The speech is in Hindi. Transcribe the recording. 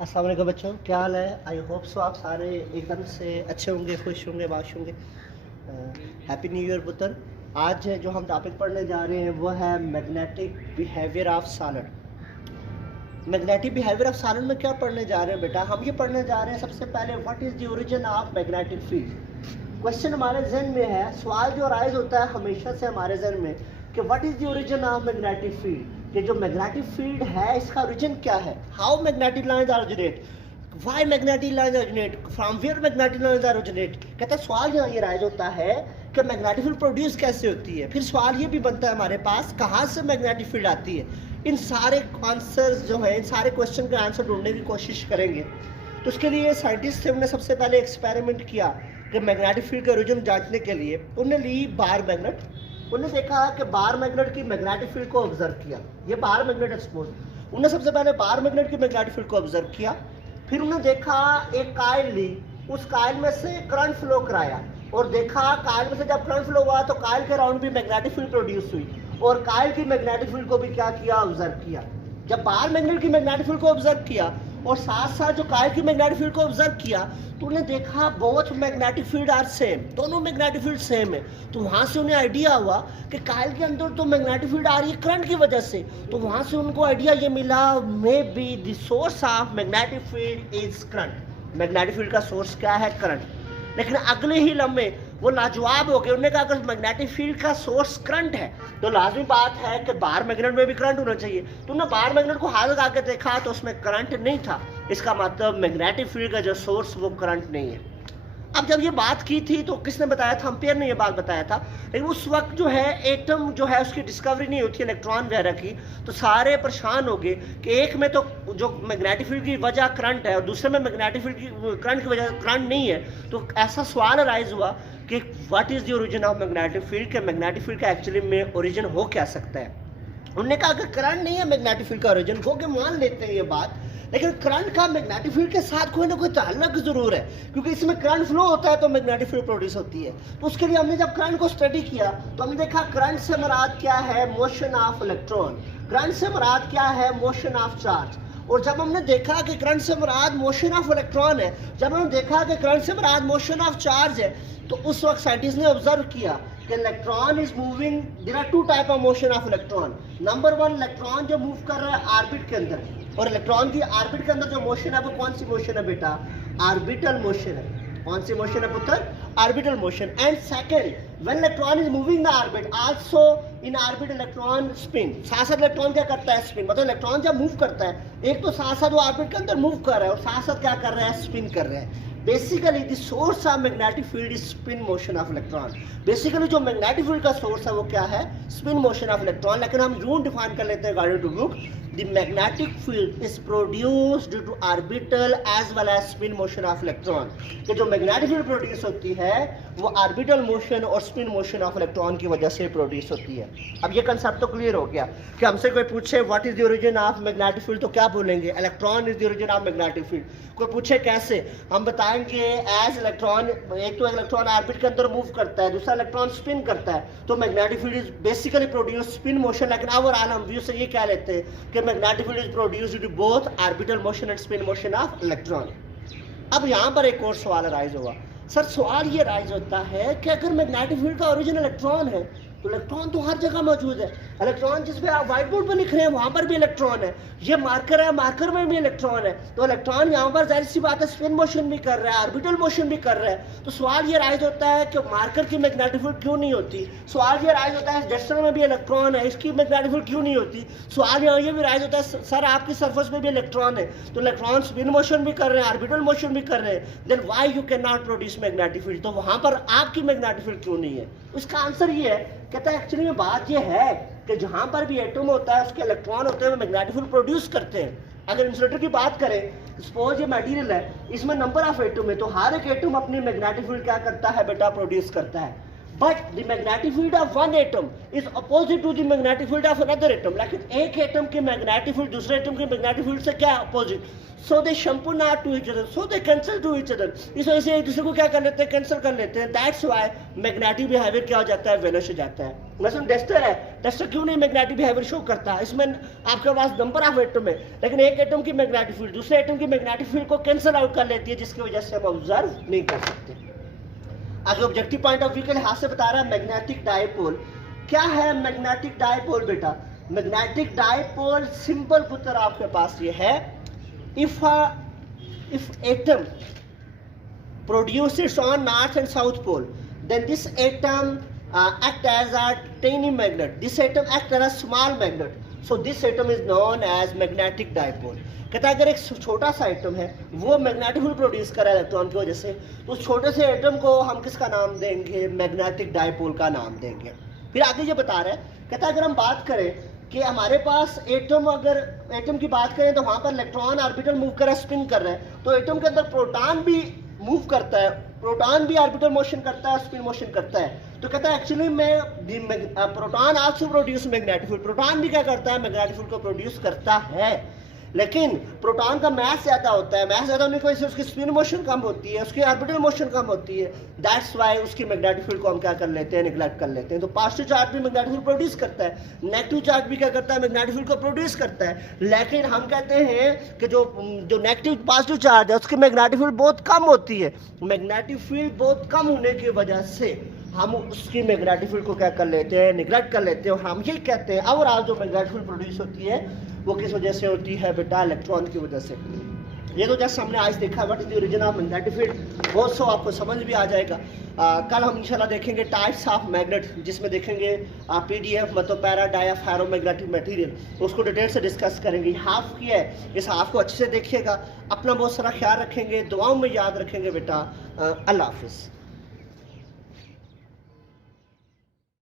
अस्सलाम वालेकुम बच्चों, क्या हाल है। आई होप सो आप सारे एकदम से अच्छे होंगे, खुश होंगे, बाश होंगे। हैप्पी न्यू ईयर पुत्र। आज जो हम टॉपिक पढ़ने जा रहे हैं वो है magnetic behaviour of solid. Magnetic behaviour of solid में क्या पढ़ने जा रहे हैं बेटा? हम ये पढ़ने जा रहे हैं सबसे पहले what is the origin of magnetic field. Question हमारे जहन में है, सवाल जो राइज होता है हमेशा से हमारे जहन में कि what is the origin of magnetic field, कि जो मैग्नेटिक फील्ड है इसका ओरिजिन क्या है। How magnetic lines are originate, why magnetic lines originate, from where magnetic lines are originate. कहता है सवाल यहाँ ये राइज होता है कि मैग्नेटिक फील्ड प्रोड्यूस कैसे होती है। फिर सवाल ये भी बनता है हमारे पास कहाँ से मैग्नेटिक फील्ड आती है। इन सारे आंसर्स जो है, इन सारे क्वेश्चन के आंसर ढूंढने की कोशिश करेंगे। तो उसके लिए साइंटिस्ट थे, उन्होंने सबसे पहले एक्सपेरिमेंट किया कि मैग्नेटिक फील्ड के ओरिजिन जांचने के लिए उन्होंने ली बार मैग्नेट। उन्होंने देखा कि बार मैग्नेट की मैग्नेटिक फील्ड को ऑब्जर्व किया। ये बार मैग्नेट एक्सपोज, उन्होंने सबसे पहले बार मैग्नेट की मैग्नेटिक फील्ड को ऑब्जर्व किया। फिर उन्होंने देखा एक कॉइल ली, उस कॉइल में से करंट फ्लो कराया और देखा कॉइल में से जब करंट फ्लो हुआ तो कॉइल के अराउंड भी मैग्नेटिक फील्ड प्रोड्यूस हुई और कॉइल की मैग्नेटिक फील्ड को भी क्या किया, ऑब्जर्व किया। जब बार मैग्नेट की मैग्नेटिक फील्ड को ऑब्जर्व किया और साथ साथ जो कॉइल की मैग्नेटिक फील्ड को ऑब्जर्व किया तो उन्हें देखा both magnetic field are same, दोनों मैग्नेटिक फील्ड सेम है। तो वहाँ से उन्हें आइडिया हुआ कि कॉइल के अंदर तो मैग्नेटिक फील्ड आ रही है करंट की वजह से। तो वहाँ से उनको आइडिया ये मिला may be the source of magnetic field is current. Magnetic field का सोर्स क्या है, करंट। लेकिन अगले ही लम्हे वो लाजवाब हो गए। उन्होंने कहा अगर मैग्नेटिक फील्ड का सोर्स करंट है तो लाजमी बात है कि बार मैग्नेट में भी करंट होना चाहिए। तो उन्होंने बार मैग्नेट को हाथ लगा के देखा तो उसमें करंट नहीं था। इसका मतलब मैग्नेटिक फील्ड का जो सोर्स वो करंट नहीं है। अब जब ये बात की थी तो किसने बताया था, एम्पियर ने ये बात बताया था। लेकिन उस वक्त जो है एटम जो है उसकी डिस्कवरी नहीं होती, इलेक्ट्रॉन वगैरह की। तो सारे परेशान हो गए कि एक में तो जो मैग्नेटिक फील्ड की वजह करंट है और दूसरे में मैग्नेटिक फील्ड की करंट की वजह करंट नहीं है। तो ऐसा सवाल अराइज हुआ कि what is the origin of magnetic field, के मैग्नेटिक फील्ड का एक्चुअली में ओरिजिन हो क्या सकता है। उन्होंने कहा कि करंट नहीं है मैग्नेटिक फील्ड का ओरिजिन, हो के मान लेते हैं ये बात, लेकिन करंट का मैग्नेटिक फील्ड के साथ कोई ना कोई ताल्लुक जरूर है, क्योंकि इसमें करंट फ्लो होता है तो मैग्नेटिक फील्ड प्रोड्यूस होती है। तो उसके लिए हमने जब करंट को स्टडी किया तो हमने देखा करंट से मुराद क्या है, मोशन ऑफ इलेक्ट्रॉन। करंट से मुराद क्या है, मोशन ऑफ चार्ज। और जब हमने देखा कि करंट से मुराद मोशन ऑफ इलेक्ट्रॉन है, जब हमने देखा कि करंट से मुराद मोशन ऑफ चार्ज है, तो उस वक्त साइंटिस्ट ने ऑब्जर्व किया कि electron is moving, there are two type of motion of electron. Number one, electron जो मूव कर रहा है ऑर्बिट के अंदर, और इलेक्ट्रॉन की ऑर्बिट के अंदर जो मोशन है वो कौन सी मोशन है बेटा, ऑर्बिटल मोशन है। कौन सी मोशन है पुत्र, orbital motion. And second, when electron is moving the orbit also in orbit electron spin. साथ साथ इलेक्ट्रॉन क्या करता है, स्पिन। मतलब इलेक्ट्रॉन जब मूव करता है, एक तो साथ साथ वो ऑर्बिट के अंदर मूव कर रहा है और साथ साथ क्या कर रहा है, स्पिन कर रहा है। Basically the source of magnetic field is spin motion of electron. Basically जो मैग्नेटिक फील्ड का सोर्स है वो क्या है, स्पिन मोशन ऑफ इलेक्ट्रॉन। लेकिन हम यूं डिफाइन कर लेते हैं according to book, the magnetic field is produced due to orbital as well as spin motion of electron. कि जो मैग्नेटिक फील्ड प्रोड्यूस होती है वो ऑर्बिटल मोशन और स्पिन मोशन ऑफ इलेक्ट्रॉन की वजह से प्रोड्यूस होती है। अब ये कंसेप्ट तो क्लियर हो गया कि हमसे कोई पूछे what is the origin of magnetic field तो क्या बोलेंगे, electron is the origin of magnetic field. कोई पूछे कैसे, हम बताएंगे एज इलेक्ट्रॉन, एक तो इलेक्ट्रॉन ऑर्बिट के अंदर मूव करता है, दूसरा इलेक्ट्रॉन स्पिन करता है, तो magnetic field is basically produce spin motion. लेकिन ओवरऑल हम व्यू से ये कह लेते हैं कि magnetic field is produced due to both orbital motion and spin motion of electron. अब यहाँ पर एक और सवाल राइज हुआ, सर सवाल ये राइज होता है कि अगर मैग्नेटिक फील्ड का ओरिजिन इलेक्ट्रॉन है तो इलेक्ट्रॉन तो हर जगह मौजूद है। इलेक्ट्रॉन जिस पे आप व्हाइट बोर्ड पर लिख रहे हैं वहाँ पर भी इलेक्ट्रॉन है, ये मार्कर है, मार्कर में भी इलेक्ट्रॉन है। तो इलेक्ट्रॉन यहाँ पर जाहिर सी बात है स्पिन मोशन भी कर रहा है, ऑर्बिटल मोशन भी कर रहा है। तो सवाल ये राइज होता है कि मार्कर की मैग्नेटिक फील्ड क्यों नहीं होती। सवाल ये राइज होता है डस्टर में भी इलेक्ट्रॉन है, इसकी मैग्नेटिक फील्ड क्यों नहीं होती। सवाल यहाँ ये भी राइज होता है सर आपकी सरफेस में भी इलेक्ट्रॉन है, तो इलेक्ट्रॉन स्पिन मोशन भी कर रहे हैं, ऑर्बिटल मोशन भी कर रहे हैं, then why you can not produce magnetic field. तो वहाँ पर आपकी मैग्नेटिक फील्ड क्यों नहीं है। उसका आंसर ये है, कहता है एक्चुअली में बात यह है कि जहां पर भी एटम होता है उसके इलेक्ट्रॉन होते हैं वो मैग्नेटिक फील्ड प्रोड्यूस करते हैं। अगर इंसुलेटर की बात करें, सपोज ये मटेरियल है, इसमें नंबर ऑफ एटम है, तो हर एक एटम अपनी मैग्नेटिक फील्ड क्या करता है बेटा, प्रोड्यूस करता है। But the magnetic field of one atom is opposite to the magnetic field of another atom. लेकिन एक एटम के magnetic field दूसरे एटम के magnetic field से क्या opposite? So they shampoo not to each other. So they cancel to each other. इस वजह से एक दूसरे को क्या कर लेते हैं? कैंसिल कर लेते हैं. That's why magnetic behavior क्या हो जाता है? वेनिश हो जाता है. मसलन डस्टर है, डस्टर क्यों नहीं मैग्नेटिक बिहेवियर शो करता है? इसमें आपके पास नंबर ऑफ एटम है, लेकिन एक एटम की मैग्नेटिक फील्ड दूसरे एटम की मैग्नेटिक फील्ड को कैंसिल आउट कर लेती है, जिसकी वजह से हम ऑब्जर्व नहीं कर सकते. आगे ऑब्जेक्टिव पॉइंट ऑफ व्यू के लिहाज से बता रहा है मैग्नेटिक डायपोल. क्या है मैग्नेटिक डायपोल बेटा? मैग्नेटिक डायपोल सिंपल पुत्र आपके पास ये है, if atom produces on north and south pole, then this atom act as a tiny magnet. This atom act as a small magnet. So this atom is known as magnetic dipole. कहता है अगर एक छोटा सा एटम है वो मैग्नेटिक फील्ड प्रोड्यूस कर रहा है इलेक्ट्रॉन की वजह से, तो उस छोटे से एटम को हम किसका नाम देंगे? मैग्नेटिक डायपोल का नाम देंगे. फिर आगे ये बता रहे हैं, कहता है अगर हम बात करें कि हमारे पास एटम, अगर एटम की बात करें तो वहां पर इलेक्ट्रॉन ऑर्बिटल मूव कर रहा है, स्पिन कर रहा है, तो एटम के अंदर प्रोटॉन भी मूव करता है, प्रोटॉन भी ऑर्बिटल मोशन करता है, स्पिन मोशन करता है. तो कहता है एक्चुअली में proton also produce magnetic field. Proton भी क्या करता है? मैग्नेटिक फील्ड को प्रोड्यूस करता है, लेकिन प्रोटॉन का मास ज़्यादा होता है. मास ज़्यादा होने की वजह से उसकी स्पिन मोशन कम होती है, उसकी ऑर्बिटल मोशन कम होती है. दैट्स वाई उसकी मैग्नेटिक फील्ड को हम क्या कर लेते हैं? नेग्लेक्ट कर लेते हैं. तो पॉजिटिव चार्ज भी मैग्नेटिक फील्ड प्रोड्यूस करता है, नेगेटिव चार्ज भी क्या करता है? मैग्नेटिक फील्ड को प्रोड्यूस करता है. लेकिन हम कहते हैं कि जो नेगेटिव पॉजिटिव चार्ज है उसकी मैग्नेटिक फील्ड बहुत कम होती है. मैग्नेटिक फील्ड बहुत कम होने की वजह से हम उसकी मैग्नेटिक फील्ड को क्या कर लेते हैं? निगलेक्ट कर लेते हैं. और हम ये कहते हैं ओवरऑल जो मैग्नेटिक फील्ड प्रोड्यूस होती है वो किस वजह से होती है बेटा? इलेक्ट्रॉन की वजह से. ये तो जस्ट हमने आज देखा what is the origin of magnetic field, बहुत सो आपको समझ भी आ जाएगा. कल हम इंशाल्लाह देखेंगे टाइप्स ऑफ मैग्नेट, जिसमें देखेंगे पीडीएफ मतलब पैरा डाया फेरोमैग्नेटिक मटेरियल, उसको डिटेल से डिस्कस करेंगे. हाफ किया है, इस हाफ को अच्छे से देखिएगा. अपना बहुत सारा ख्याल रखेंगे, दुआओं में याद रखेंगे बेटा. अल्लाह हाफिज़.